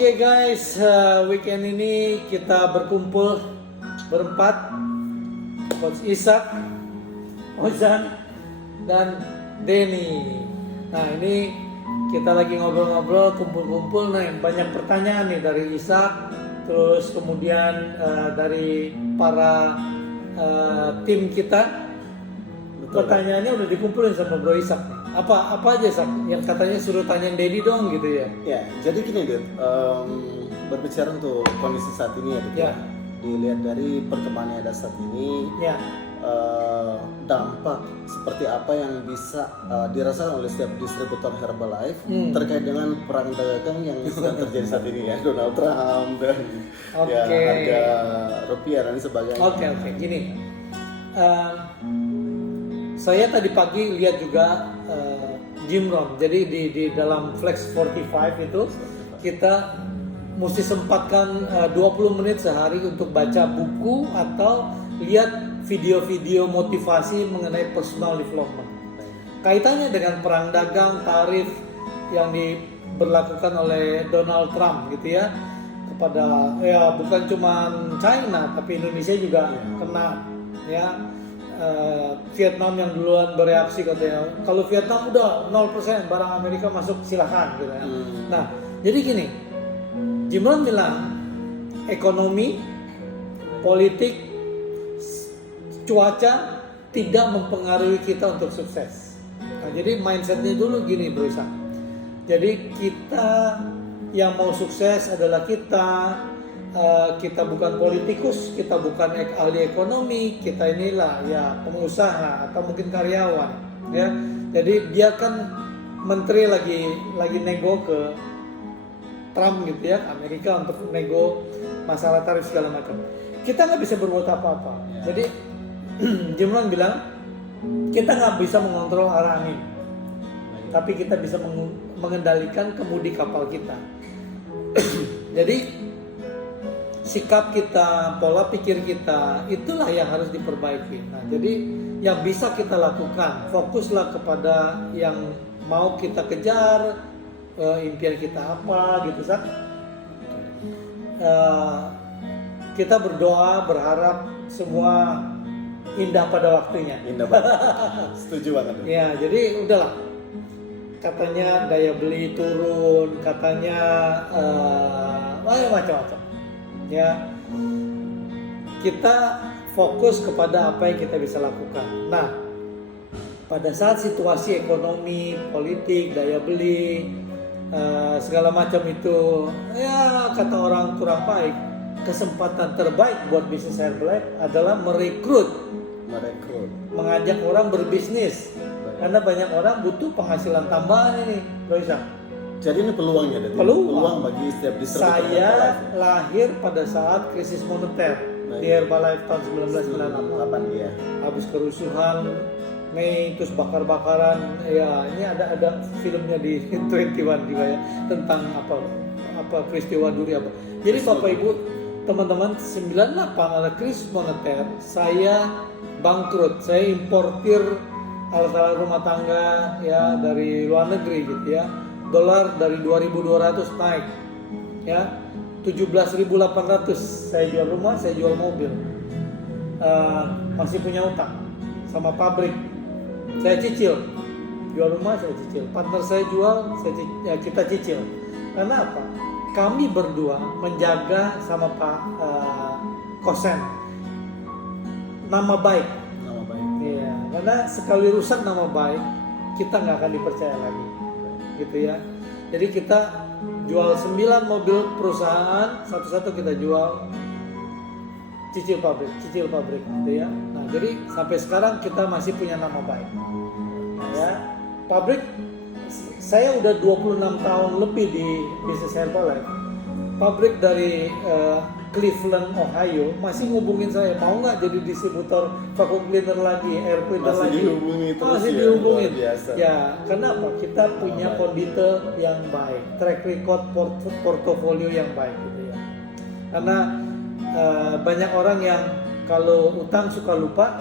Oke guys, weekend ini kita berkumpul berempat, Coach Ishak, Ozan, dan Denny. Nah ini kita lagi ngobrol-ngobrol, kumpul-kumpul. Nah banyak pertanyaan nih dari Ishak, terus kemudian dari para tim kita. Pertanyaannya udah dikumpulin sama Bro Ishak. Apa aja Ishak yang katanya suruh tanyain Denny dong gitu ya? Ya, jadi gini Dit, berbicara untuk kondisi saat ini ya Dit, Ya. dilihat dari perkembangan yang ada saat ini, Ya. dampak seperti apa yang bisa dirasakan oleh setiap distributor Herbalife terkait dengan perang dagang yang sedang terjadi saat ini ya, Donald Trump dan ya, harga rupiah dan sebagainya. Oke, gini. Saya tadi pagi lihat juga gym room. Jadi di dalam Flex 45 itu kita mesti sempatkan 20 menit sehari untuk baca buku atau lihat video-video motivasi mengenai personal development. Kaitannya dengan perang dagang, tarif yang diberlakukan oleh Donald Trump gitu ya, kepada ya bukan cuma China tapi Indonesia juga kena ya. Vietnam yang duluan bereaksi katanya, kalau Vietnam udah 0% barang Amerika masuk silahkan gitu ya. Nah jadi gini, Jim Rohn bilang ekonomi, politik, cuaca tidak mempengaruhi kita untuk sukses. Nah jadi mindsetnya dulu gini Bro Ishak. Jadi kita yang mau sukses adalah kita bukan politikus, kita bukan ahli ekonomi, kita inilah ya pengusaha atau mungkin karyawan ya. Jadi dia kan menteri lagi nego ke Trump gitu ya, Amerika untuk nego masalah tarif segala macam. Kita nggak bisa berbuat apa-apa. Jadi Jim Rohn bilang kita nggak bisa mengontrol arah angin, tapi kita bisa mengendalikan kemudi kapal kita. Jadi sikap kita, pola pikir kita, itulah yang harus diperbaiki. Nah, jadi yang bisa kita lakukan, fokuslah kepada yang mau kita kejar, impian kita apa, gitu Sak. Kita berdoa, berharap semua indah pada waktunya. Indah banget. Setuju banget. Ya, jadi udahlah. Katanya daya beli turun, katanya macam-macam. Ya, kita fokus kepada apa yang kita bisa lakukan. Nah, pada saat situasi ekonomi, politik, daya beli, segala macam itu, ya kata orang kurang baik, kesempatan terbaik buat bisnis Herbalife adalah merekrut, mengajak orang berbisnis. Karena banyak orang butuh penghasilan tambahan ini, Bro Ishak. Jadi ini peluangnya, peluang bagi setiap distributor. Saya lahir pada saat krisis moneter di Herbalife tahun 1998. Ya. Habis kerusuhan Mei, terus bakar-bakaran. Ya, ini ada filmnya di 21 juga ya tentang apa peristiwa duri apa. Jadi Bapak Ibu, teman-teman, 98 ada krisis moneter. Saya bangkrut. Saya importir alat-alat rumah tangga ya dari luar negeri gitu ya. Dolar dari 2.200 naik ya 17.800. Saya jual rumah, saya jual mobil, masih punya utang sama pabrik, saya cicil, jual rumah saya cicil, partner saya jual, kita cicil. Karena apa? Kami berdua menjaga sama Pak Kosen nama baik. Iya, karena sekali rusak nama baik kita nggak akan dipercaya lagi gitu ya. Jadi kita jual 9 mobil perusahaan, satu-satu kita jual, cicil pabrik gitu ya. Nah, jadi sampai sekarang kita masih punya nama baik. Nah, ya, pabrik saya udah 26 tahun lebih di bisnis Herbalife. Pabrik dari Cleveland, Ohio masih ngubungin saya, mau nggak jadi distributor vacuum cleaner lagi, air cleaner masih lagi. Dihubungi terus masih dihubungin. Biasa. Ya, kenapa? Kita punya kondite yang baik, track record portofolio yang baik gitu ya. Karena banyak orang yang kalau utang suka lupa,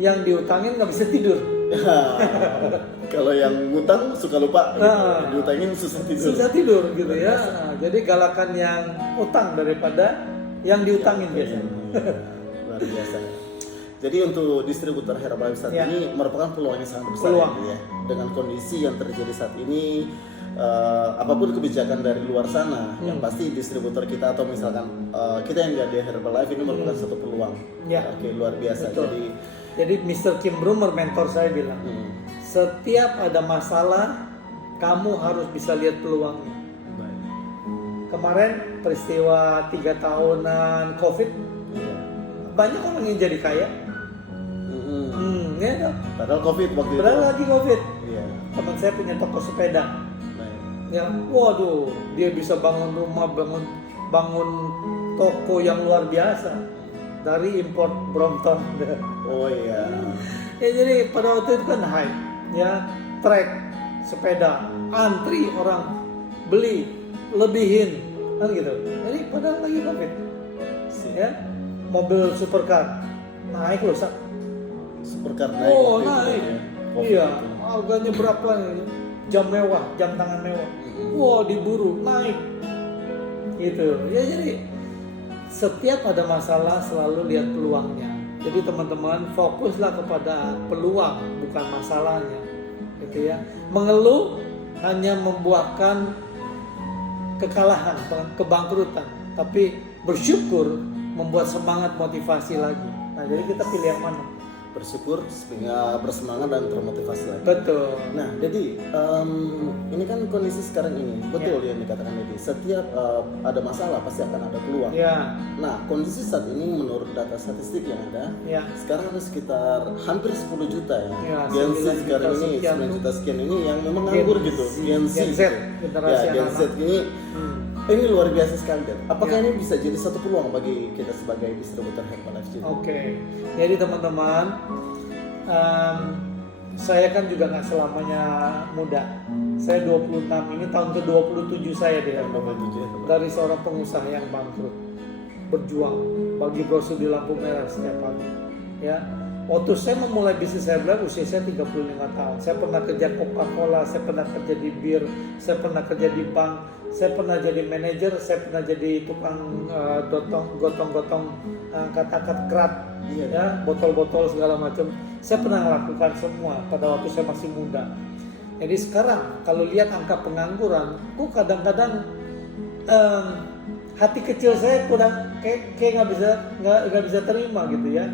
yang diutangin nggak bisa tidur. Kalau yang ngutang suka lupa, Nah. gitu. Diutangin susah tidur. Susah tidur gitu ya. Nah, jadi galakan yang utang daripada yang diutangin biasanya. Luar biasa. Jadi untuk distributor Herbalife saat Ya. ini merupakan peluang yang sangat besar Peluang. ya. Dengan kondisi yang terjadi saat ini, apapun kebijakan dari luar sana, yang pasti distributor kita atau misalkan kita yang di Herbalife ini merupakan satu peluang. Ya. Oke, luar biasa. Betul. Jadi Mr. Kim Broomer mentor saya bilang, setiap ada masalah kamu harus bisa lihat peluangnya. Baik. Kemarin peristiwa 3 tahunan COVID, Iya. banyak orang yang jadi kaya. Ya, kan? Padahal COVID waktu Padahal itu. lagi COVID. Iya. Teman saya punya toko sepeda. Baik. Ya, waduh, dia bisa bangun rumah, bangun toko yang luar biasa dari import Brompton. Oh iya. Ya, jadi pada waktu itu kan hype, ya, trek sepeda, antri orang beli, lebihin, kan gitu. Jadi padahal lagi COVID, ya, mobil supercar naik loh, Sak. Supercar naik. Oh, waktu itu, naik. ya. COVID Iya, itu. harganya berapa? Jam mewah, jam tangan mewah. Wah, diburu, naik. Gitu. Ya, jadi setiap ada masalah selalu lihat peluangnya. Jadi teman-teman fokuslah kepada peluang, bukan masalahnya. Gitu ya. Mengeluh hanya membuahkan kekalahan, kebangkrutan. Tapi bersyukur membuat semangat, motivasi lagi. Nah, jadi kita pilih yang mana? Bersyukur sehingga bersemangat dan termotivasi lagi. Betul. Nah, jadi ini kan kondisi sekarang ini, betul yang dikatakan Dedi. Setiap ada masalah pasti akan ada peluang. Ya, Nah, kondisi saat ini menurut data statistik yang ada, ya. sekarang ada sekitar hampir 10 juta ya. Ya, Gen Z 9 sekarang juta ini, sekian 9 juta sekian ini yang memang Gen nganggur gitu. Gen Z. Gen Z, gitu. generasi Ya, Gen Z anak-anak. ini ini luar biasa sekali. Dan apakah Ya. ini bisa jadi satu peluang bagi kita sebagai distributor Herbalife juga? Oke, jadi teman-teman, saya kan juga nggak selamanya muda. Saya 26, ini tahun ke-27 saya deh. Dari seorang pengusaha yang bangkrut, berjuang bagi brosur di lampu merah setiap pagi. Ya, waktu saya memulai bisnis Herbalife usia saya 35 tahun. Saya pernah kerja Coca-Cola, saya pernah kerja di bir, saya pernah kerja di bank, saya pernah jadi manajer, saya pernah jadi tukang gotong-gotong angkat-angkat kerat, ya, botol-botol segala macam. Saya pernah melakukan semua pada waktu saya masih muda. Jadi sekarang kalau lihat angka pengangguran, kok kadang-kadang hati kecil saya kurang kayak nggak bisa terima gitu ya.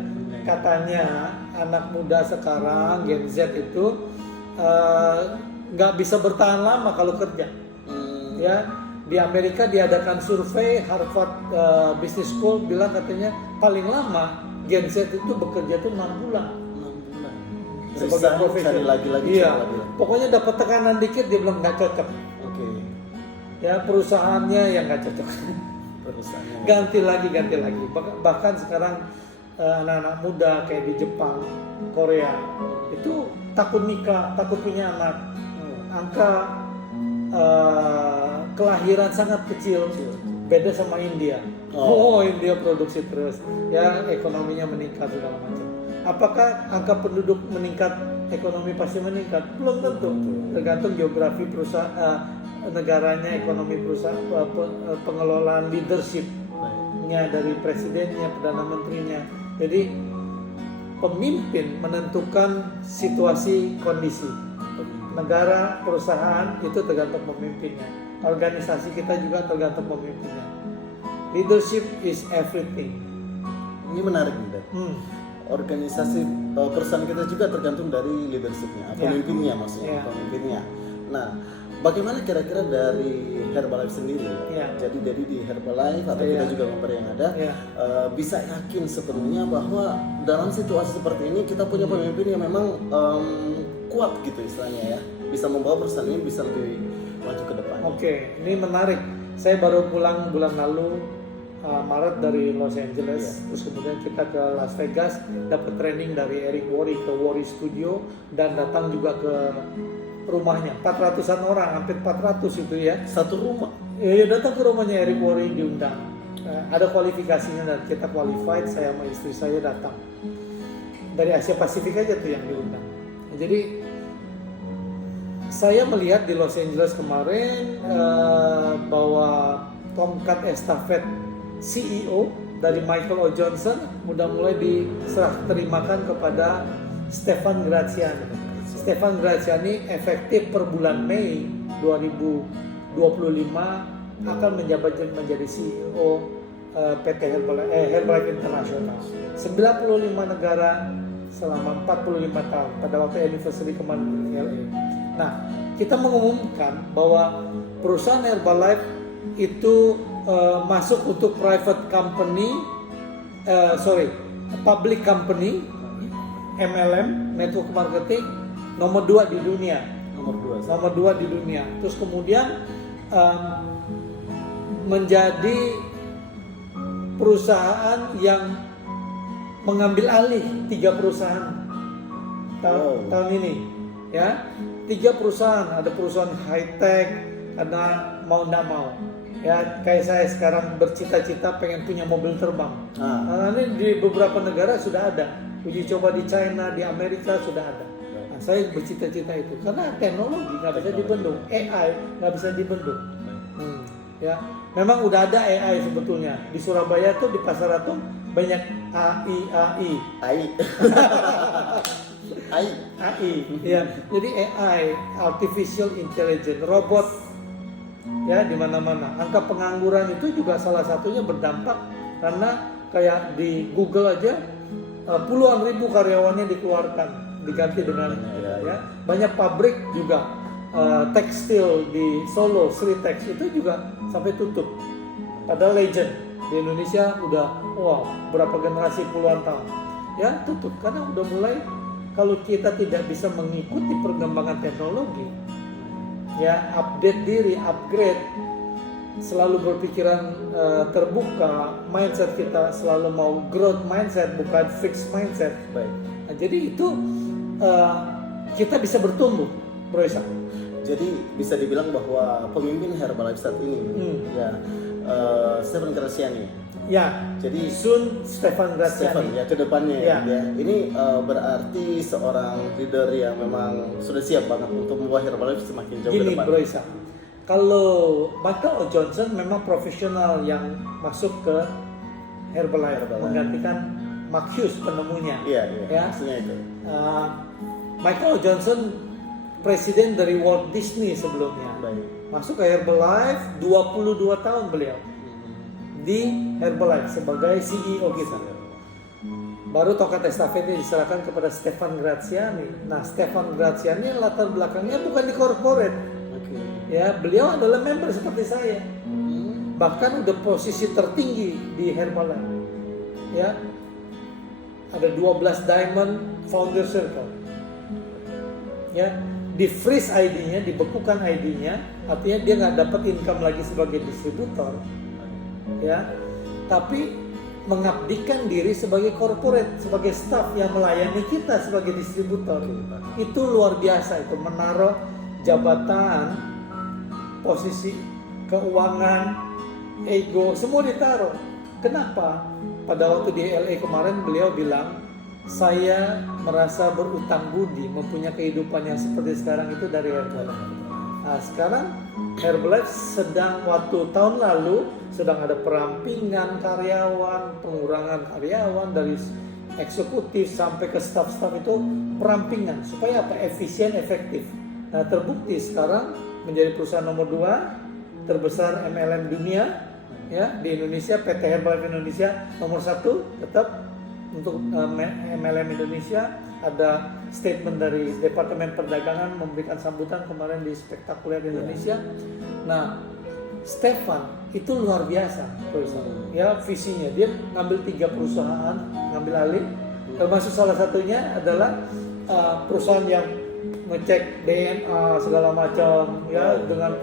Katanya anak muda sekarang Gen Z itu nggak bisa bertahan lama kalau kerja. Ya, di Amerika diadakan survei Harvard Business School bilang katanya paling lama Gen Z itu bekerja itu 6 bulan. Sebagai profesional. Cari lagi-lagi. Iya. Pokoknya dapat tekanan dikit dia bilang nggak cocok. Oke. Ya, perusahaannya yang nggak cocok. Perusahaannya. ganti lagi. Bahkan sekarang anak-anak muda kayak di Jepang, Korea itu takut nikah, takut punya anak. Angka kelahiran sangat kecil, beda sama India. Oh, India produksi terus, ya, ekonominya meningkat segala macam. Apakah angka penduduk meningkat, ekonomi pasti meningkat? Belum tentu, tergantung geografi perusahaan, negaranya, ekonomi perusahaan, pengelolaan leadershipnya dari presidennya, perdana menterinya. Jadi pemimpin menentukan situasi kondisi. Negara, perusahaan itu tergantung pemimpinnya. Organisasi kita juga tergantung pemimpinnya. Leadership is everything. Ini menarik nih, Dad. Organisasi perusahaan kita juga tergantung dari leadershipnya, pemimpinnya maksudnya, pemimpinnya. Nah, bagaimana kira-kira dari Herbalife sendiri? Jadi dari di Herbalife atau kita juga member yang ada bisa yakin sepenuhnya bahwa dalam situasi seperti ini kita punya pemimpin yang memang kuat gitu istilahnya ya, bisa membawa perusahaan ini bisa lebih maju ke depan. Oke, ini menarik. Saya baru pulang bulan lalu Maret dari Los Angeles, terus kemudian kita ke Las Vegas, dapat training dari Eric Worre ke Worre Studio dan datang juga ke rumahnya. 400-an orang, hampir 400 itu ya. Satu rumah. Ya, datang ke rumahnya Eric Worre, diundang. Ada kualifikasinya dan kita qualified, saya sama istri saya datang. Dari Asia Pasifik aja tuh yang diundang. Jadi saya melihat di Los Angeles kemarin bahwa tongkat estafet CEO dari Michael O. Johnson udah mulai diserah terimakan kepada Stefan Graziani. Stefan Graziani efektif per bulan Mei 2025 akan menjadi CEO PT Herbalife International. 95 negara selama 45 tahun pada waktu anniversary kemarin di LA. Nah, kita mengumumkan bahwa perusahaan Herbalife itu masuk untuk public company MLM, network marketing nomor 2 di dunia. Nomor 2 di dunia. Terus kemudian menjadi perusahaan yang mengambil alih 3 perusahaan tahun ini, ya. 3 perusahaan, ada perusahaan high tech, ada mau nggak mau, ya. Kayak saya sekarang bercita-cita pengen punya mobil terbang. Nah, ini di beberapa negara sudah ada, uji coba di China, di Amerika sudah ada. Nah, saya bercita-cita itu karena teknologi nggak bisa dibendung, AI nggak bisa dibendung. Ya, memang udah ada AI sebetulnya di Surabaya tuh, di Pasar Atom banyak AI. Ya. Jadi AI, artificial intelligence, robot, ya, di mana-mana. Angka pengangguran itu juga salah satunya berdampak karena kayak di Google aja puluhan ribu karyawannya dikeluarkan, diganti dengan ya. Banyak pabrik juga tekstil di Solo, Sritex itu juga sampai tutup. Padahal legend di Indonesia udah berapa generasi puluhan tahun ya tutup karena udah mulai, kalau kita tidak bisa mengikuti perkembangan teknologi, ya, update diri, upgrade, selalu berpikiran terbuka, mindset kita selalu mau growth mindset bukan fixed mindset. Baik. Nah, jadi itu kita bisa bertumbuh, Bro Isa. Jadi bisa dibilang bahwa pemimpin Herbalife saat ini ya Stefan Graziani. Ya. Jadi Stefan Graziani. ya ke depannya ya. Ini berarti seorang leader yang memang sudah siap banget untuk membawa Herbalife semakin jauh ke depan. Bro Isa. Kalau Michael O. Johnson memang profesional yang masuk ke Herbalife. Menggantikan Mark Hughes penemunya. Iya. Ya. Maksudnya itu. Michael O. Johnson presiden dari Walt Disney sebelumnya. Baik. Masuk ke Herbalife 22 tahun beliau di Herbalife sebagai CEO kita. Baru tongkat estafetnya diserahkan kepada Stefan Graziani. Nah, Stefan Graziani latar belakangnya bukan di corporate. Ya, beliau adalah member seperti saya. Bahkan udah posisi tertinggi di Herbalife. Ya. Ada 12 Diamond Founder Circle. Ya, di freeze ID-nya, dibekukan ID-nya, artinya dia nggak dapat income lagi sebagai distributor, ya, tapi mengabdikan diri sebagai corporate, sebagai staff yang melayani kita sebagai distributor. Itu luar biasa, itu menaruh jabatan, posisi keuangan, ego, semua ditaruh. Kenapa? Pada waktu di LA kemarin beliau bilang, saya merasa berutang budi mempunyai kehidupan yang seperti sekarang itu dari Herbalife. Nah, sekarang Herbalife sedang, waktu tahun lalu sedang ada perampingan karyawan, pengurangan karyawan dari eksekutif sampai ke staff-staff itu perampingan supaya apa? Efisien, efektif. Nah, terbukti sekarang menjadi perusahaan nomor 2 terbesar MLM dunia, ya, di Indonesia. PT Herbalife Indonesia nomor 1 tetap. Untuk MLM Indonesia ada statement dari Departemen Perdagangan memberikan sambutan kemarin di Spektakuler Indonesia. Nah, Stefan itu luar biasa, ya, visinya dia ngambil 3 perusahaan, ngambil alih, termasuk salah satunya adalah perusahaan yang ngecek DNA segala macam, ya, dengan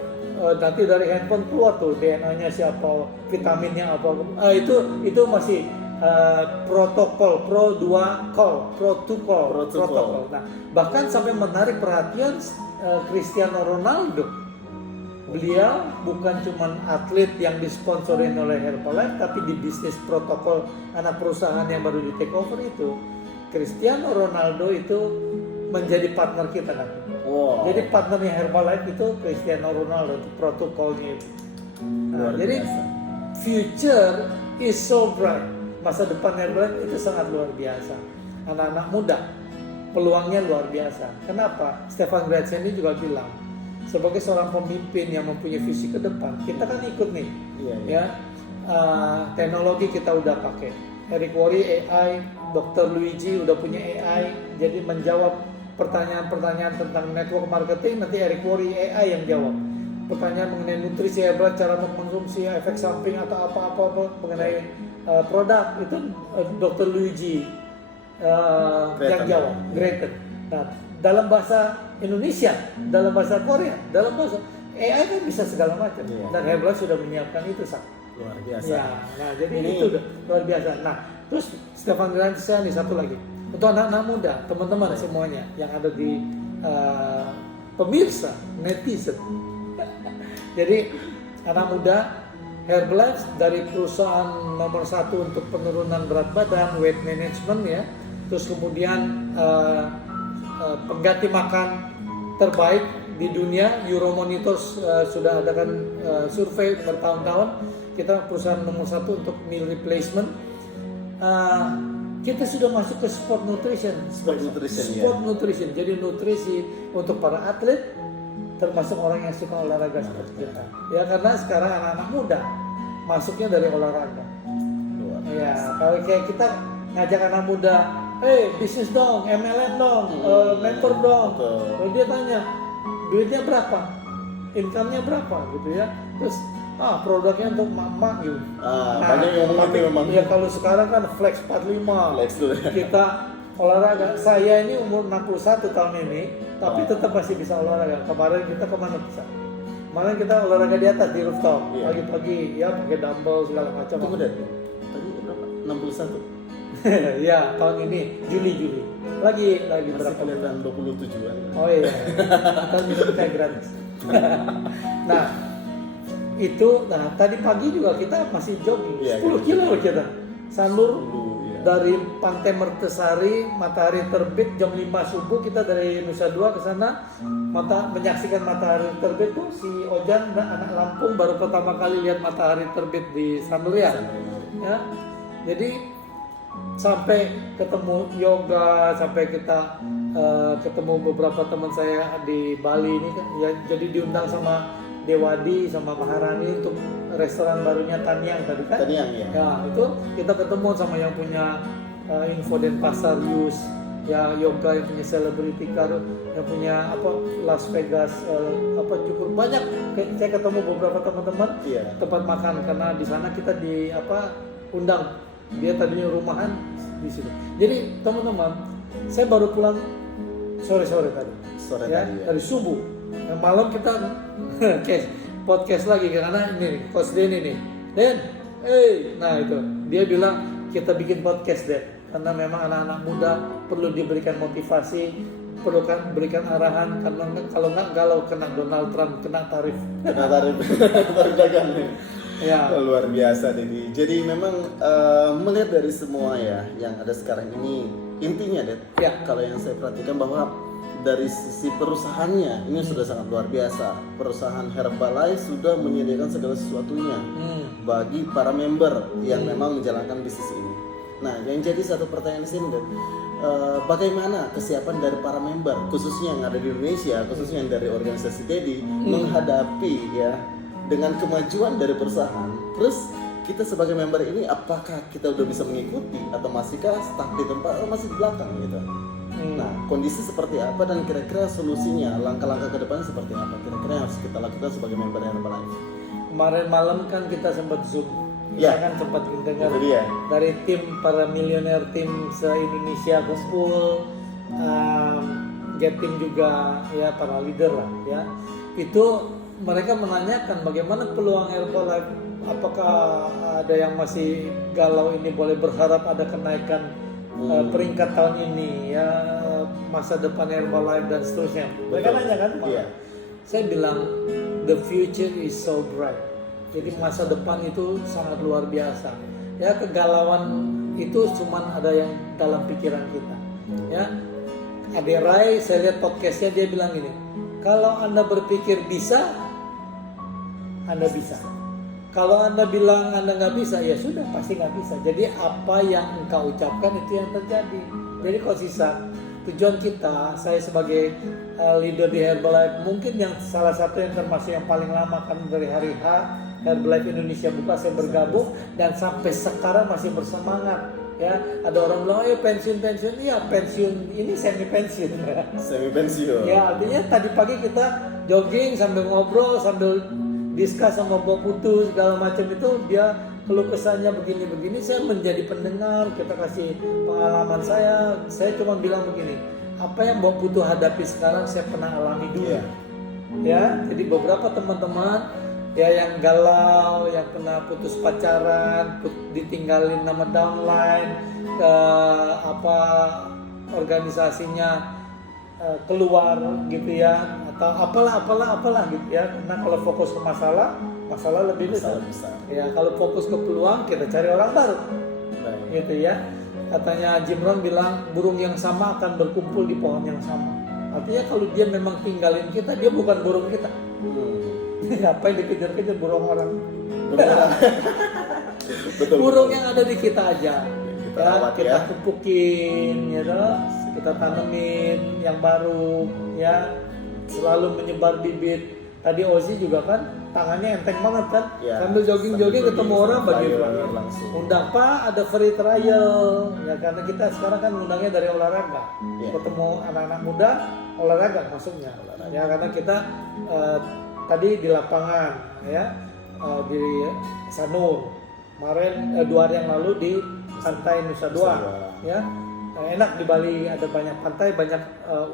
nanti dari handphone keluar tuh DNA-nya siapa, vitaminnya apa, itu masih protokol, protokol. Nah, bahkan sampai menarik perhatian Cristiano Ronaldo. Beliau bukan cuma atlet yang disponsorin oleh Herbalife, tapi di bisnis protokol anak perusahaan yang baru di take over itu, Cristiano Ronaldo itu menjadi partner kita nanti. Wow. Jadi partnernya Herbalife itu Cristiano Ronaldo, itu protokolnya itu. Nah, Luar jadi biasa. future is so bright. Masa depan Herbalife itu sangat luar biasa. Anak-anak muda peluangnya luar biasa. Kenapa? Stefan Gratziani juga bilang, sebagai seorang pemimpin yang mempunyai visi ke depan, kita kan ikut nih, Iya. teknologi kita udah pakai. Eric Worre AI, Dr. Luigi udah punya AI, jadi menjawab pertanyaan-pertanyaan tentang network marketing, nanti Eric Worre AI yang jawab. Pertanyaan mengenai nutrisi herbal, cara mengkonsumsi, efek samping atau apa-apa mengenai produk, itu Dr. Luigi yang jawab, Greater. Nah, dalam bahasa Indonesia, dalam bahasa Korea, dalam bahasa AI kan bisa segala macam. Iya. Dan Herbalife sudah menyiapkan itu, Sak. Luar biasa. Ya, nah jadi Ini- itu udah luar biasa. Nah, terus Stefan Gratziani satu lagi untuk anak-anak muda, teman-teman semuanya yang ada di pemirsa netizen. Jadi anak muda, Herbalife dari perusahaan nomor 1 untuk penurunan berat badan, weight management ya, terus kemudian pengganti makan terbaik di dunia. Euromonitor sudah adakan survei bertahun-tahun. Kita perusahaan nomor 1 untuk meal replacement. Kita sudah masuk ke sport nutrition. Sport nutrition, ya. Sport nutrition. Jadi nutrisi untuk para atlet, termasuk orang yang suka olahraga seperti kita. Ya karena sekarang anak-anak muda masuknya dari olahraga. Luar Ya kalau kayak kita ngajak anak muda, bisnis dong, MLM dong, mentor dong. Betul. Lalu dia tanya, duitnya berapa, income-nya berapa gitu ya. Terus produknya untuk mama gitu. Banyak yang ngomong tapi itu memang. ya kalau sekarang kan flex 45. Flex dulu ya. Kita olahraga. Saya ini umur 61 tahun ini, tapi tetap masih bisa olahraga. Kemarin kita kemana bisa? Kemarin kita olahraga di atas di rooftop. Iya. Pagi-pagi ya pakai dumbbell segala macam. Tunggu deh. Tadi berapa? 61. Ya tahun ini Juli. Lagi Masih berapa? kelihatan 27-an. Oh iya. Tahun ini kayak gratis. Nah, itu tadi pagi juga kita masih jogging. Iya, 10 kilo loh kita. Sanlur Iya. dari Pantai Mertesari, matahari terbit jam 5 subuh, kita dari Nusa Dua ke sana menyaksikan matahari terbit tuh. Si Ojan dan anak Lampung baru pertama kali lihat matahari terbit di Sanur ya. Jadi sampai ketemu yoga, sampai kita ketemu beberapa teman saya di Bali ini kan ya, jadi diundang sama Dewadi sama Maharani untuk restoran barunya Tanyang tadi kan. Tanyang, ya. Ya, itu kita ketemu sama yang punya Info Denpasar Yus, ya yoga yang punya Celebrity Car, yang punya Las Vegas, cukup banyak. Saya ketemu beberapa teman-teman Iya. tempat makan karena di sana kita undang. Dia tadinya rumahan di situ. Jadi teman-teman, saya baru pulang sore-sore tadi. Sore Ya, tadi ya. dari subuh. Nah, malam kita podcast lagi karena ini Coach Den ini. Den, nah itu dia bilang kita bikin podcast Den, karena memang anak-anak muda perlu diberikan motivasi, perlu berikan arahan, karena kalau nggak galau kena Donald Trump, kena tarif. Kena tarif dagang nih. Ya. Luar biasa Dedi. Jadi memang melihat dari semua ya yang ada sekarang ini, intinya Ded, Ya. kalau yang saya perhatikan bahwa dari sisi perusahaannya ini sudah sangat luar biasa. Perusahaan Herbalife sudah menyediakan segala sesuatunya bagi para member yang memang menjalankan bisnis ini. Nah, yang jadi satu pertanyaan di sini, Ded, bagaimana kesiapan dari para member, khususnya yang ada di Indonesia, khususnya yang dari organisasi Dedi, menghadapi ya dengan kemajuan dari perusahaan. Terus kita sebagai member ini, apakah kita udah bisa mengikuti atau masihkah stuck di tempat atau masih di belakang gitu? Nah, kondisi seperti apa dan kira-kira solusinya, langkah-langkah ke depan seperti apa? Kira-kira yang harus kita lakukan sebagai member Herbalife? Kemarin malam kan kita sempat Zoom. Ya. Kita kan sempat dengar Itu dia. dari tim para milioner tim se-Indonesia kumpul, Jatim juga ya para leader lah ya. Itu mereka menanyakan bagaimana peluang Herbalife, apakah ada yang masih galau ini boleh berharap ada kenaikan peringkat tahun ini ya, masa depan Herbalife dan seterusnya. Mereka nanya kan, Iya. saya bilang the future is so bright. Jadi masa depan itu sangat luar biasa. Ya kegalauan itu cuman ada yang dalam pikiran kita. Ya Ade Rai, saya lihat podcastnya, dia bilang gini, kalau Anda berpikir bisa, Anda bisa. Kalau Anda bilang Anda nggak bisa, ya sudah, pasti nggak bisa. Jadi apa yang engkau ucapkan itu yang terjadi. Jadi konsisten. Tujuan kita, saya sebagai leader di Herbalife, mungkin yang salah satu yang termasuk yang paling lama kan dari hari H, Herbalife Indonesia buka, saya bergabung dan sampai sekarang masih bersemangat. Ya, ada orang bilang, ayo pensiun. Iya, pensiun ini semi pensiun. Semi pensiun. Ya, artinya tadi pagi kita jogging sambil ngobrol, sambil diskus sama Mbak Putu segala macam itu, dia keluh kesahnya begini-begini, saya menjadi pendengar, kita kasih pengalaman saya cuma bilang begini, apa yang Mbak Putu hadapi sekarang saya pernah alami dulu. Ya, jadi beberapa teman-teman ya yang galau, yang pernah putus pacaran, ditinggalin nama downline, organisasinya keluar gitu ya, atau apalah gitu ya. Karena kalau fokus ke masalah lebih besar. Ya, kalau fokus ke peluang, kita cari orang baru. Gitu ya. Katanya Jim Rohn bilang, burung yang sama akan berkumpul di pohon yang sama. Artinya kalau dia memang tinggalin kita, dia bukan burung kita. Ngapain dikejar-kejar burung orang? Betul. Burung yang ada di kita aja. Kita pupukin, ya toh, kita tanemin yang baru, ya, selalu menyebar bibit. Tadi Ozi juga kan tangannya enteng banget kan, sambil jogging ketemu orang bagi langsung. Undang Pak, ada free trial, ya karena kita sekarang kan undangnya dari olahraga, ketemu anak-anak muda olahraga maksudnya, ya karena kita tadi di lapangan ya di Sanur, kemarin 2 hari yang lalu di pantai Nusa Dua, ya enak di Bali, ada banyak pantai, banyak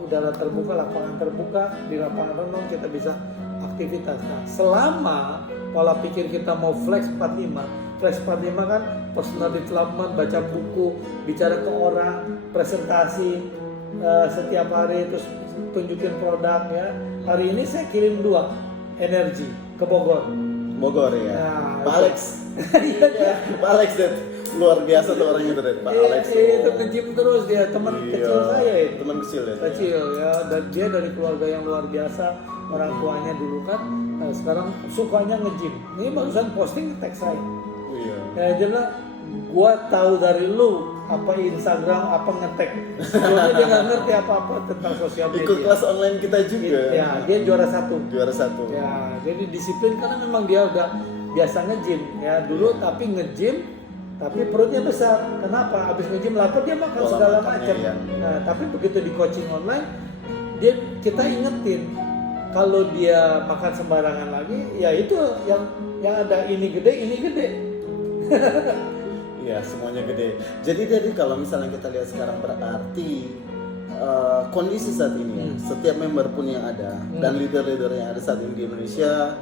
udara terbuka, lapangan terbuka, di lapangan renang kita bisa aktivitas. Nah, selama pola pikir kita mau flex 45 kan personal development, baca buku, bicara ke orang, presentasi setiap hari, terus tunjukin produk ya. Hari ini saya kirim 2 energi ke Bogor ya. Nah, Pak Alex. Iya, Pak Alex deh. Luar biasa tuh orang itu deh, Pak Alex. Itu nge-gym terus dia, teman kecil saya itu. Teman kecil ya. Kecil ya, dan dia dari keluarga yang luar biasa, orang tuanya dulu kan, sekarang sukanya nge-gym. Ini barusan posting tag saya. Iya. Ya dia bilang, gua tahu dari lu apa Instagram, apa nge-tag. Soalnya dia nggak ngerti apa-apa tentang sosial media. Ikut kelas online kita juga. Ya, dia juara 1. Ya, jadi disiplin karena memang dia udah biasa nge-gym ya dulu, tapi nge-gym tapi perutnya besar. Kenapa? Habis nge-gym lapar dia makan segala macam. Ya. Nah, tapi begitu di coaching online, kita ingetin kalau dia makan sembarangan lagi, ya itu yang ada ini gede. Iya, semuanya gede. Jadi kalau misalnya kita lihat sekarang, berarti kondisi saat ini setiap member pun yang ada dan leader-leader yang ada saat ini di Indonesia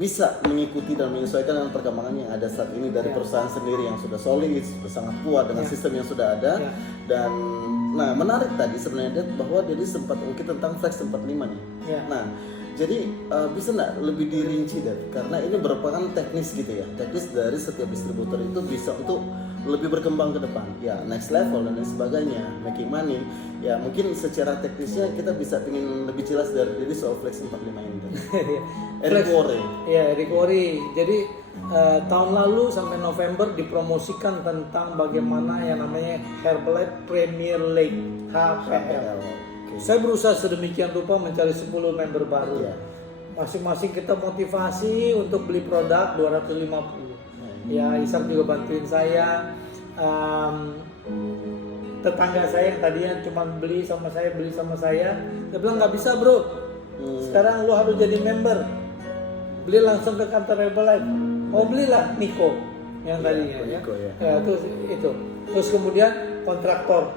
bisa mengikuti dan menyesuaikan dengan perkembangan yang ada saat ini dari perusahaan sendiri yang sudah solid, sudah sangat kuat dengan sistem yang sudah ada. Dan nah, menarik tadi sebenarnya bahwa jadi sempat mungkin tentang flex 45 nih. Nah, jadi bisa nggak lebih dirinci deh, karena ini merupakan teknis gitu ya, teknis dari setiap distributor itu bisa untuk lebih berkembang ke depan, ya next level dan lain sebagainya, making money. Ya mungkin secara teknisnya kita bisa ingin lebih jelas dari soal flex 45 ini. Eric Worre. Ya, Eric Worre. Jadi tahun lalu sampai November dipromosikan tentang bagaimana yang namanya Herbalife Premier League HPL. Saya berusaha sedemikian rupa mencari 10 member baru. Masing-masing kita motivasi untuk beli produk 250. Ya, Ishak juga bantuin saya. Tetangga saya yang tadinya cuma beli sama saya, dia bilang nggak bisa bro. Sekarang lu harus jadi member. Beli langsung ke kantor Herbalife. Oh, belilah Miko yang tadinya ya. Terus itu. Terus kemudian kontraktor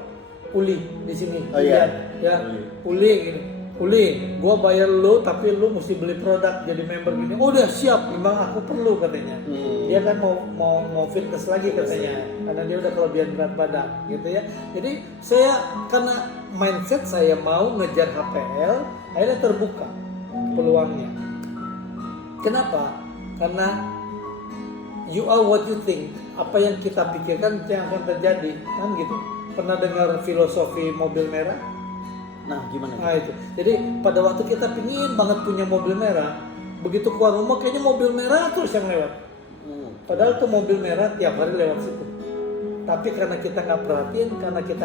Uli di sini. Uli gini. Uli, gua bayar lu tapi lu mesti beli produk jadi member gini. Oh, udah siap, memang aku perlu katanya. Dia kan mau fitness lagi katanya, karena dia udah kelebihan berat badan gitu ya. Jadi saya karena mindset saya mau ngejar HPL, akhirnya terbuka peluangnya. Kenapa? Karena you are what you think. Apa yang kita pikirkan itu yang akan terjadi, kan gitu. pernah dengar filosofi mobil merah? Nah, gimana? Nah itu. Jadi pada waktu kita pingin banget punya mobil merah, begitu keluar rumah kayaknya mobil merah terus yang lewat. Padahal tuh mobil merah tiap hari lewat situ. Tapi karena kita nggak perhatiin, karena kita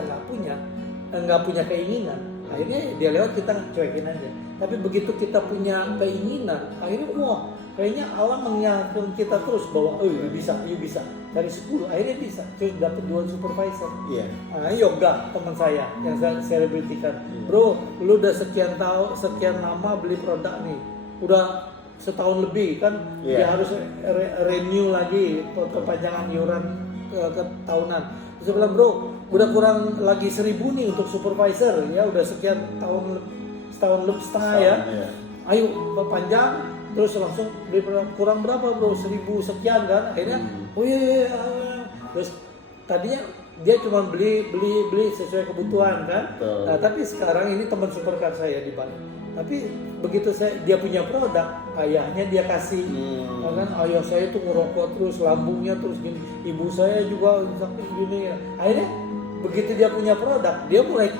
nggak punya keinginan, akhirnya dia lewat kita cuekin aja. Tapi begitu kita punya keinginan, akhirnya wah kayaknya alam mengingatkan kita terus bahwa you bisa dari 10 akhirnya bisa terus dapat 2 supervisor. Iya. Yoga teman saya yang saya selebritikan, bro lu udah sekian lama beli produk nih, udah setahun lebih kan, dia harus renew lagi perpanjangan iuran ke tahunan. Terus saya bilang, bro udah kurang lagi 1.000 nih untuk supervisor ya, udah sekian setahun lebih setengah ya. Ayo perpanjang. Terus langsung beli kurang berapa bro, 1.000 sekian kan, akhirnya terus tadinya dia cuma beli sesuai kebutuhan kan. Nah, tapi sekarang ini teman supercar saya di Bali, tapi begitu dia punya produk, ayahnya dia kasih kan, ayah saya tuh ngerokok terus, lambungnya terus gini, ibu saya juga sampai gini ya. Akhirnya begitu dia punya produk, dia mulai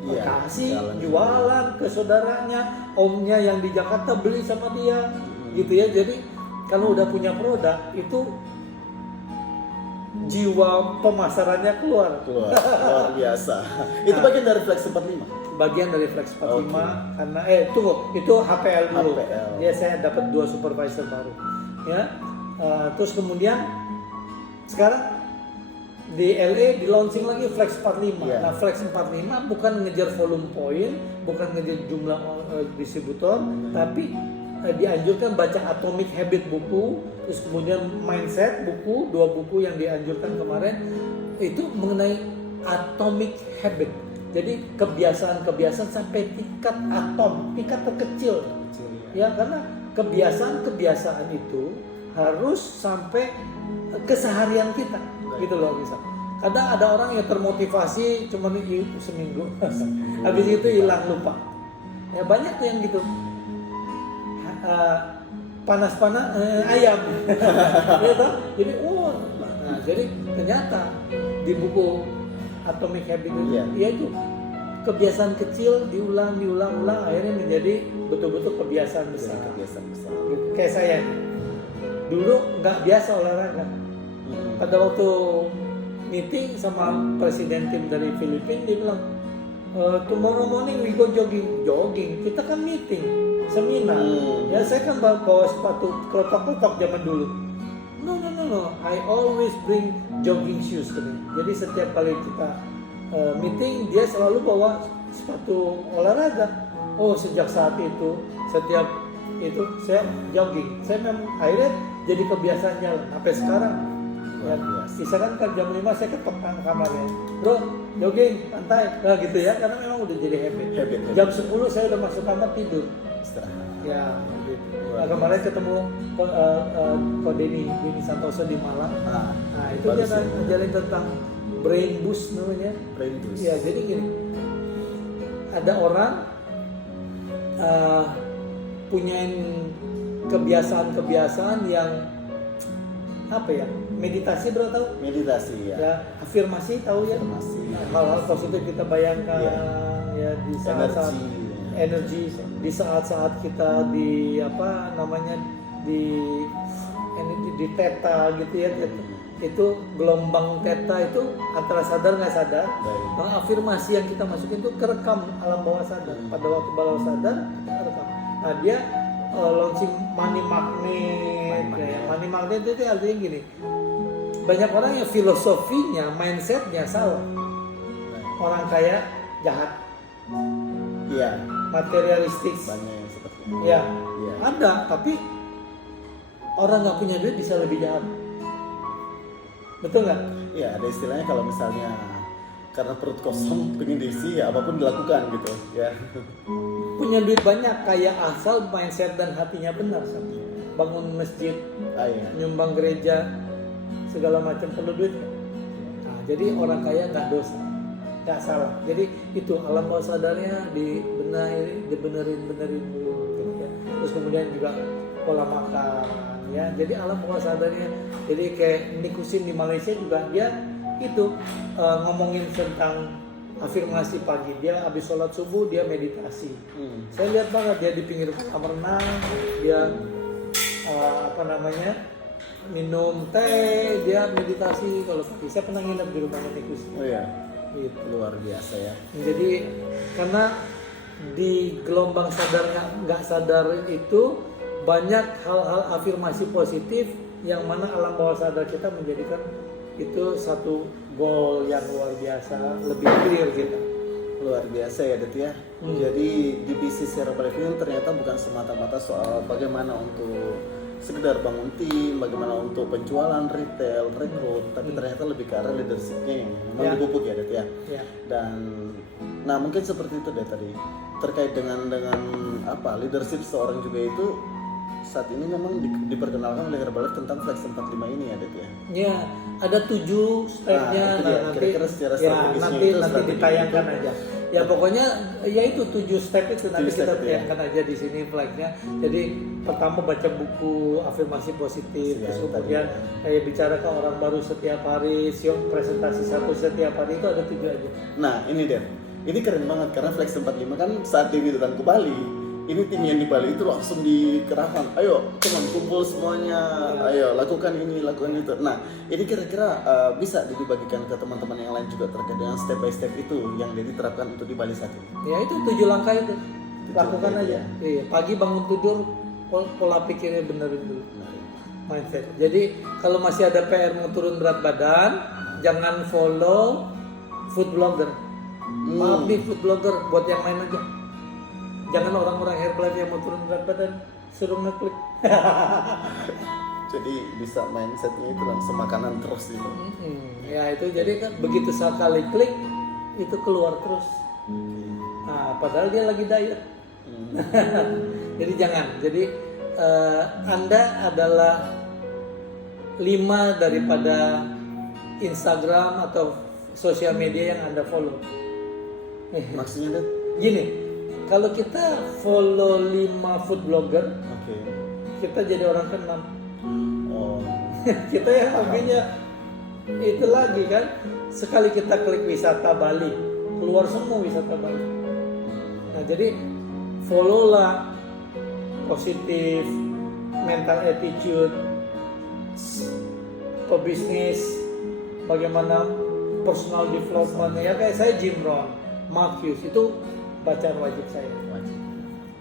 kasih jualan ke saudaranya, omnya yang di Jakarta beli sama dia, gitu ya. Jadi kalau udah punya produk itu jiwa pemasarannya keluar luar biasa. Itu bagian dari Flex 45. Bagian dari Flex 45 karena itu HPL dulu. Ya saya dapat 2 supervisor baru. Ya, terus kemudian sekarang di LA di launching lagi Flex 45. Nah, Flex 45 bukan ngejar volume point, bukan ngejar jumlah distributor, tapi dianjurkan baca Atomic Habit buku, terus kemudian Mindset buku, 2 buku yang dianjurkan kemarin itu mengenai Atomic Habit. Jadi kebiasaan-kebiasaan sampai tingkat atom, tingkat terkecil. Ya, karena kebiasaan itu harus sampai keseharian kita. Gitu loh bisa. Kadang ada orang yang termotivasi cuma seminggu, habis itu hilang lupa. Ya banyak tuh yang gitu. Panas-panas ayam, gitu. Jadi jadi ternyata di buku Atomic Habit itu kebiasaan kecil diulang akhirnya menjadi betul-betul kebiasaan besar. Gitu. Kayak saya dulu nggak biasa olahraga. Pada waktu meeting sama presiden tim dari Filipina, dia bilang, tomorrow morning we go jogging. Kita kan meeting, seminar. Ya saya kan bawa sepatu krotok zaman dulu. No. I always bring jogging shoes. Jadi setiap kali kita meeting, dia selalu bawa sepatu olahraga. Oh sejak saat itu, setiap itu saya jogging. Saya memang akhirnya jadi kebiasaannya sampai sekarang. Ya, misalkan kan jam 5 saya ketok kamarnya, bro jogging santai, nah gitu ya, karena memang udah jadi habit. Jam 10 saya udah masuk kamar tidur. Ya, gitu. Nah, kemarin ketemu Ko Denny Santoso di Malang. Nah itu dia ngajarin tentang brain boost namanya. Brain boost. Ya jadi gini, ada orang punya kebiasaan yang apa ya? Meditasi bro tahu? Meditasi ya. Afirmasi tahu ya? Hal-hal positif kita bayangkan ya di saat-saat energi di saat-saat kita di apa namanya di theta gitu ya. Itu gelombang theta itu antara sadar nggak sadar. Nah, afirmasi yang kita masukin itu kerekam alam bawah sadar. Pada waktu bawah sadar kita rekam. Nah dia launching money magnet. Money magnet itu artinya gini. Banyak orang yang filosofinya, mindsetnya salah. Orang kaya jahat. Iya. Materialistik. Banyak yang seperti itu. Ya. Ada, tapi orang nggak punya duit bisa lebih jahat. Betul nggak? Iya, ada istilahnya kalau misalnya karena perut kosong pengen diisi, ya apapun dilakukan gitu. Ya. Punya duit banyak, kaya asal mindset dan hatinya benar. Bangun masjid, nyumbang gereja, segala macam perlu duit. Nah, jadi orang kaya nggak dosa, nggak salah. Jadi itu alam bawah sadarnya dibenerin dulu, gitu ya. Terus kemudian juga pola makan, ya. Jadi alam bawah sadarnya, jadi kayak Nikusin di Malaysia juga dia itu ngomongin tentang afirmasi pagi. Dia habis sholat subuh dia meditasi. Saya lihat banget dia di pinggir kolam renang, dia minum teh, dia meditasi. Kalau pagi saya pernah nginep di rumahnya tikus. Oh ya, Gitu. luar biasa ya. Jadi karena di gelombang sadar nggak sadar itu banyak hal-hal afirmasi positif yang mana alam bawah sadar kita menjadikan itu satu goal yang luar biasa, lebih clear kita. Luar biasa ya Det ya. Jadi di bisnis Herbalife ini ternyata bukan semata-mata soal bagaimana untuk sekedar bangun tim, bagaimana untuk penjualan retail, rekrut, tapi ternyata lebih ke arah leadershipnya yang memang dipupuk ya Det ya. Dan nah mungkin seperti itu deh tadi terkait dengan leadership seorang juga itu saat ini memang diperkenalkan oleh Herbalife tentang Flex 45 ini ya Det ya. Ya, ada 7 stepnya. Nah, kira-kira secara strategisnya nanti strategi ditayangkan itu. Ya. Ya pokoknya ya itu 7 step itu nanti kita step, tayangkan aja di sini flagnya. Jadi pertama baca buku afirmasi positif, terus kemudian kayak bicara ke orang baru setiap hari, presentasi satu setiap hari, itu ada 7 aja. Nah ini deh, ini keren banget karena Flex 45 kan saat Dewi datang ke Bali, ini tim yang di Bali itu langsung dikerahkan, ayo teman kumpul semuanya, ayo lakukan ini, lakukan itu. Nah ini kira-kira bisa dibagikan ke teman-teman yang lain juga terkait dengan step by step itu yang diterapkan untuk di Bali saat ini. Ya itu 7 langkah itu, lakukan aja. Iya, pagi bangun tidur pola pikirnya benerin dulu, mindset. Jadi kalau masih ada PR mau turun berat badan, jangan follow food blogger. Maaf nih food blogger, buat yang lain aja. Jangan orang-orang Herbalife yang mau turun berat badan suruh ngeklik. Jadi bisa mindsetnya itu langsung makanan terus gitu. Ya itu jadi kan begitu sekali klik itu keluar terus. Nah padahal dia lagi diet. Jadi jangan. Jadi Anda adalah 5 daripada Instagram atau sosial media yang Anda follow. Maksudnya Det? Gini, kalau kita follow 5 food blogger, kita jadi orang ke-6. Kita yang hobinya itu lagi kan, sekali kita klik wisata Bali, keluar semua wisata Bali. Nah jadi follow lah positif, mental attitude, pebisnis, bagaimana personal development ya, kayak saya Jim Rohn, Mark Hughes itu bacaan wajib saya.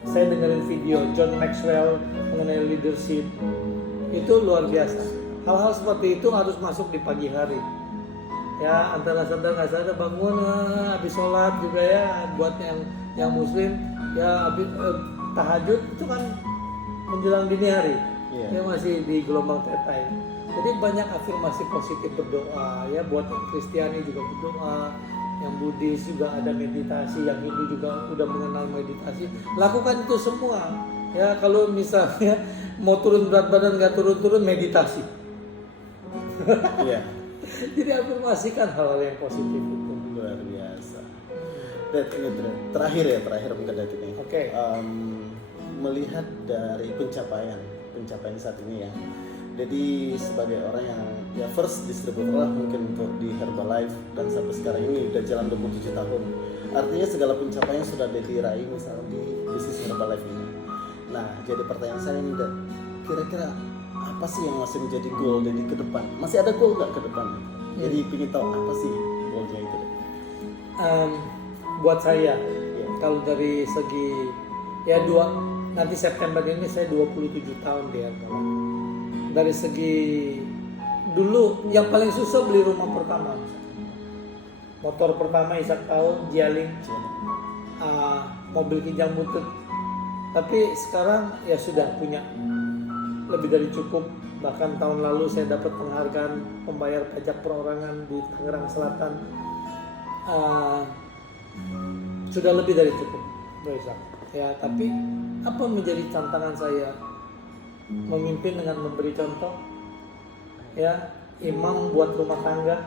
Saya dengerin video John Maxwell mengenai leadership, itu luar biasa. Hal-hal seperti itu harus masuk di pagi hari. Ya antara sadar nggak sadar bangun habis sholat juga ya, buat yang muslim ya habis tahajud itu kan menjelang dini hari. Dia masih di gelombang theta ya. Jadi banyak afirmasi positif berdoa ya, buat yang Kristiani juga berdoa, yang Buddhis juga ada meditasi, yang Hindu juga udah mengenal meditasi. Lakukan itu semua ya. Kalau misalnya mau turun berat badan nggak turun-turun, meditasi. Jadi afirmasikan hal-hal yang positif itu. Luar biasa. Det, ini terakhir mungkin Det ini. Melihat dari pencapaian saat ini ya. Jadi sebagai orang yang ya first distributor lah mungkin untuk di Herbalife, dan sampai sekarang ini udah jalan 27 tahun. Artinya segala pencapaian sudah diraih misalnya di bisnis Herbalife ini. Nah jadi pertanyaan saya ini Dan, kira-kira apa sih yang masih menjadi goal dari ke depan? Masih ada goal nggak ke depan? Jadi ingin tahu apa sih goalnya itu? Buat saya kalau dari segi ya nanti September ini saya 27 tahun di Herbalife. Dari segi dulu yang paling susah beli rumah pertama, motor pertama Isak tahu, Jialing, mobil kijang butut. Tapi sekarang ya sudah punya lebih dari cukup. Bahkan tahun lalu saya dapat penghargaan pembayar pajak perorangan di Tangerang Selatan. Sudah lebih dari cukup, Isak. Ya, tapi apa menjadi tantangan saya? Memimpin dengan memberi contoh, ya, imam buat rumah tangga,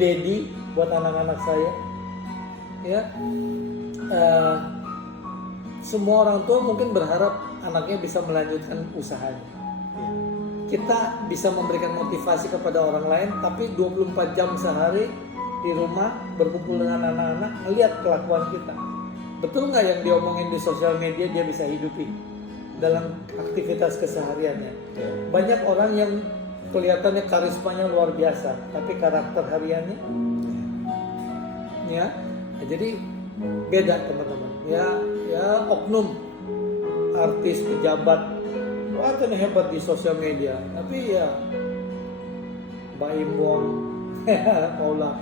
daddy buat anak-anak saya, ya. Semua orang tua mungkin berharap anaknya bisa melanjutkan usahanya, kita bisa memberikan motivasi kepada orang lain, tapi 24 jam sehari di rumah berkumpul dengan anak-anak, melihat kelakuan kita. Betul nggak yang diomongin di sosial media dia bisa hidupi dalam aktivitas kesehariannya? Banyak orang yang kelihatannya karismanya luar biasa, tapi karakter hariannya, ya, jadi beda teman-teman. Ya oknum artis pejabat, wah kan hebat di sosial media, tapi ya Mbak Imbong, Paula,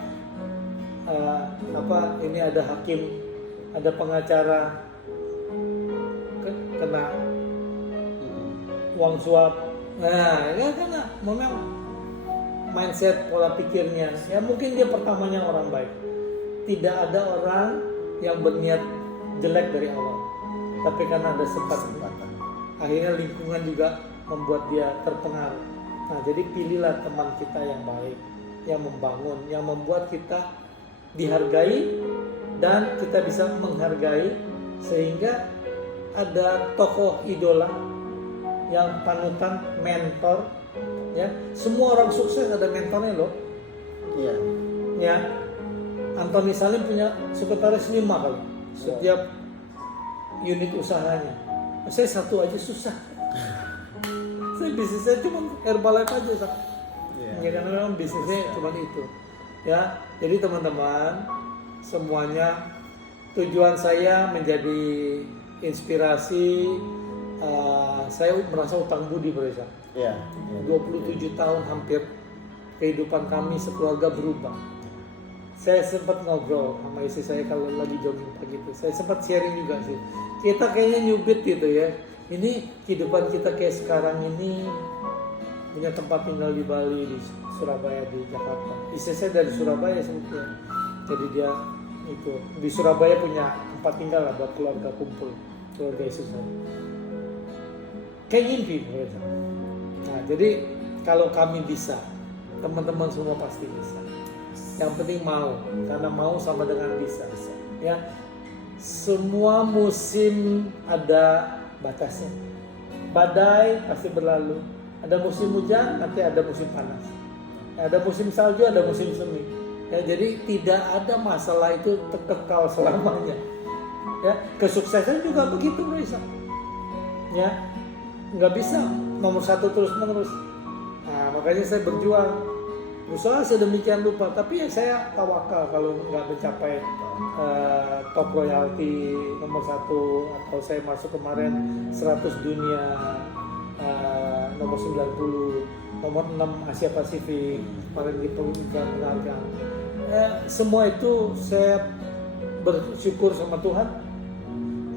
ini ada hakim, ada pengacara kena uang suap. Nah, ya karena memang mindset pola pikirnya, ya mungkin dia pertamanya orang baik. Tidak ada orang yang berniat jelek dari awal, tapi karena ada kesempatan, akhirnya lingkungan juga membuat dia terpengaruh. Nah, jadi pilihlah teman kita yang baik, yang membangun, yang membuat kita dihargai dan kita bisa menghargai, sehingga ada tokoh idola yang panutan, mentor, ya. Semua orang sukses ada mentornya loh. Iya. Ya. Anthony Salim punya sekretaris 5 kali setiap unit usahanya. Saya satu aja susah. Saya bisnisnya cuma Herbalife aja. Ya, karena memang bisnisnya cuma itu. Ya, jadi teman-teman semuanya, tujuan saya menjadi inspirasi. Saya merasa utang budi Bro Isa. Iya. 27 tahun hampir kehidupan kami sekeluarga berubah. Saya sempat ngobrol sama istri saya kalau lagi jogging pagi itu. Saya sempat sharing juga sih. Kita kayaknya nyubit gitu ya. Ini kehidupan kita kayak sekarang ini, punya tempat tinggal di Bali, di Surabaya, di Jakarta. Istri saya dari Surabaya sebetulnya. Jadi dia itu di Surabaya punya tempat tinggal lah buat keluarga kumpul, keluarga istri saya. Kayak ngimpi. Nah, jadi kalau kami bisa, teman-teman semua pasti bisa. Yang penting mau, karena mau sama dengan bisa. Ya, semua musim ada batasnya. Badai pasti berlalu. Ada musim hujan, nanti ada musim panas. Ada musim salju, ada musim semi. Ya, jadi tidak ada masalah itu kekal selamanya. Ya, kesuksesan juga begitu, Risa. Ya, nggak bisa nomor 1 terus menerus. Nah, makanya saya berjuang. Usaha sedemikian rupa, tapi ya saya tawakal kalau nggak mencapai top royalty nomor 1, atau saya masuk kemarin 100 dunia, nomor 90, nomor 6 Asia Pasifik, kemarin di penghargaan. Semua itu saya bersyukur sama Tuhan.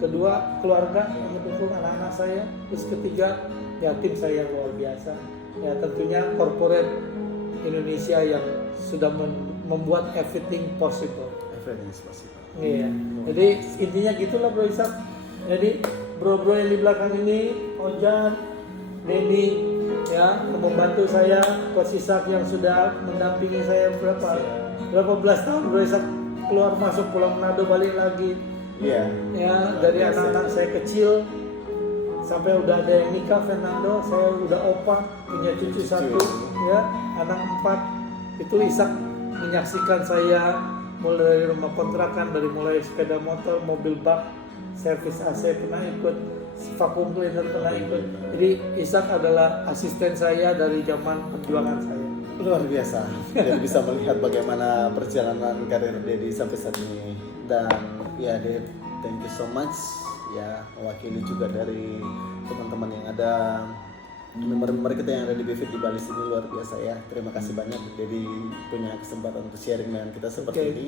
Kedua, keluarga yang mendukung, anak-anak saya. Terus ketiga, ya tim saya yang luar biasa. Ya tentunya corporate Indonesia yang sudah membuat everything possible. Everything is possible. Iya. Jadi intinya gitulah Bro Ishak. Jadi bro-bro yang di belakang ini, Ojan, Denny, ya, membantu saya, Coach Ishak yang sudah mendampingi saya berapa belas tahun Bro Ishak, keluar masuk pulang Manado balik lagi. Iya. Ya, dari anak-anak saya kecil sampai udah ada yang nikah, Fernando, saya udah opa, punya cucu 1, ya, anak 4. Itu Ishak menyaksikan saya mulai dari rumah kontrakan, dari mulai sepeda motor, mobil bak, servis AC pernah ikut, vacuum cleaner pernah ikut. Jadi Ishak adalah asisten saya dari zaman perjuangan saya. Luar biasa. Dan bisa melihat bagaimana perjalanan karir Dedi sampai saat ini. Dan ya Ded, thank you so much ya, mewakili juga dari teman-teman yang ada, member-member kita yang ada di BFIT di Bali sini, luar biasa ya. Terima kasih banyak Dedi punya kesempatan untuk sharing dengan kita seperti ini.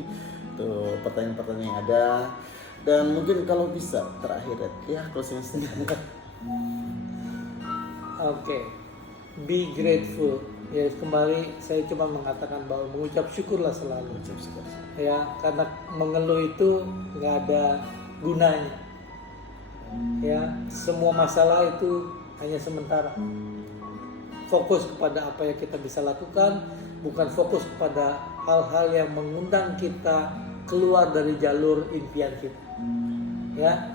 Tuh pertanyaan-pertanyaan yang ada. Dan mungkin kalau bisa terakhir ya closing statement. Oke. Be grateful. Ya, kembali saya cuma mengatakan bahwa mengucap syukurlah selalu. Ucap syukur. Ya, karena mengeluh itu nggak ada gunanya. Ya, semua masalah itu hanya sementara. Fokus kepada apa yang kita bisa lakukan, bukan fokus kepada hal-hal yang mengundang kita keluar dari jalur impian kita. Ya.